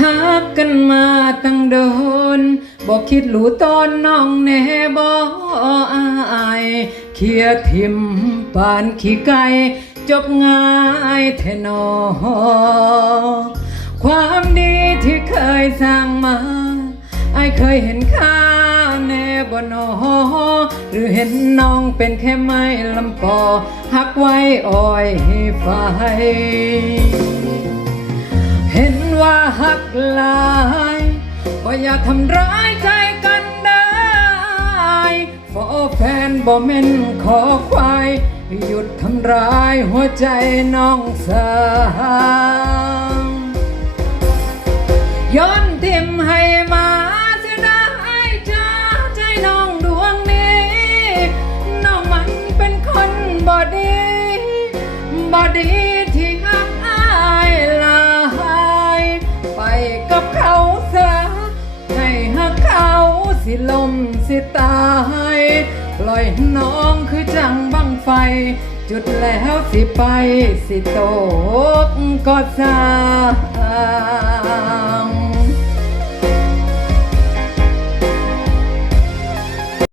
ฮักกันมาตั้งเดินบอกคิดหลูตอนน้องแน่บ่อายเคียทิมปานขี้ไก่จบง่ายแท่นอ ความดีที่เคยสร้างมาไอเคยเห็นค่าแน่บนอหรือเห็นน้องเป็นแค่ไม้ลำปอหักไว้อ้อยไฟ ว่าหักหลายก็อย่าทำร้ายใจกันได้ฟอแฟนบ่แม่นขอควายหยุดทำร้ายหัวใจน้องสาวย้อนทิมให้มาเสียดายจ้าใจน้องดวงนี้ น้องมันเป็นคนบ่ดีบ่ดี สิลมสิตาย ปล่อยน้องคือจังบังไฟ จุดแล้วสิไปสิโตกก็สา